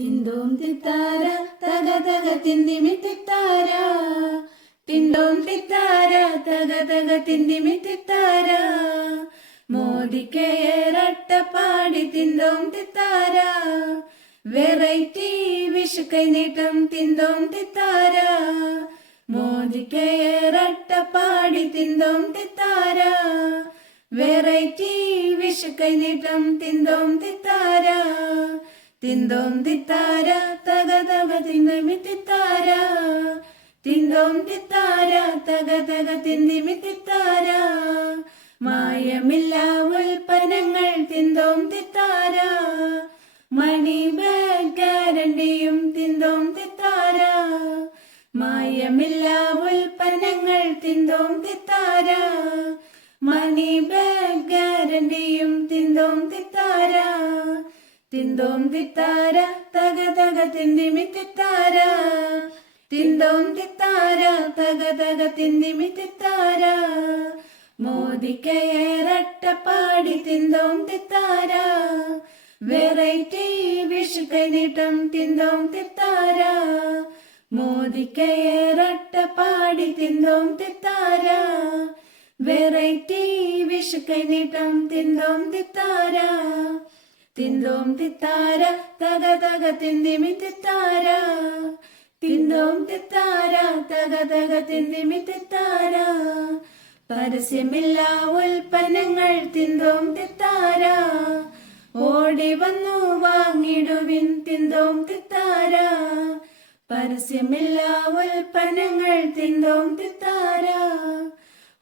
തിന്തോം തിത്താര തക തക തിന്തിമി തിത്താര തിന്തോം തിത്താര തക തക തിന്തിമി തിത്താര മോദിക്കയേറട്ടപ്പാടി തിന്തോം തിത്താര വെറൈറ്റി വിഷുക്കൈ നീട്ടം തിന്തോം തിത്താര മോദിക്കയേറട്ടപ്പാടി തിന്തോം തിത്താര വെറൈറ്റി വിഷുക്കൈ നീട്ടം തിന്തോം തിത്താര തിന്തോം തിത്താര തകതക തക തിന്തിമി തിത്താര തിന്തോം തിത്താര തകതക തക തിന്തിമി തിത്താര മായമില്ല ഉൽപ്പന്നങ്ങൾ തിന്തോം തിത്താര. മണി ബാഗ് തിന്തോം തിത്താര. മായമില്ല ഉൽപ്പന്നങ്ങൾ തിന്തോം തിത്താര. തിന്തോം തിത്താര തക തക തിന്തിമി തിത്താര തിന്തോം തിത്താര തക തക തിന്തിമി തിത്താര മോദിക്കയേറട്ടപ്പാടി തിന്തോം തിത്താര. വെറൈറ്റി വിഷു കൈനീട്ടം തിന്തോം തിത്താര. മോദിക്കയേറട്ടപ്പാടി തിന്തോം തിത്താര. വെറൈറ്റി വിഷു കൈനീട്ടം തിന്തോം തിത്താര. തിന്തോം തിത്താര തക തക തിന്തിമി തിത്താര. തിന്തോം തിത്താര തക തക തിന്തിമി തിത്താര. പരസ്യമില്ലാ ഉൽപ്പന്നങ്ങൾ തിന്തോം തിത്താര. ഓടി വന്നു വാങ്ങിടുവിൻ തിന്തോം തിത്താര. പരസ്യമില്ലാ ഉൽപ്പന്നങ്ങൾ തിന്തോം തിത്താര.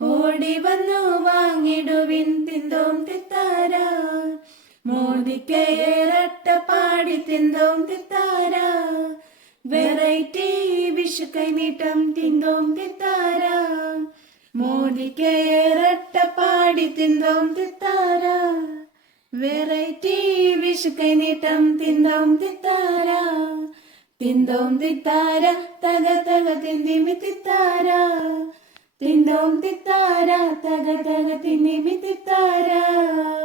ഓടി വന്നു വാങ്ങിടുവിൻ മോദിക്കയേറട്ടപ്പാടി തിന്തോം തിത്താര. വെറൈറ്റി വിഷു കൈനീട്ടം തിന്തോം തിത്താര. മോദിക്കയേറട്ടപ്പാടി തിന്തോം തിത്താര. വെറൈറ്റി വിഷു കൈനീട്ടം തിന്തോം തിത്താര. തിന്തോം തിത്താര തക തക തിന്തിമി തിത്താര. തിന്തോം തിത്താര തക തക തിന്തിമി തിത്താര.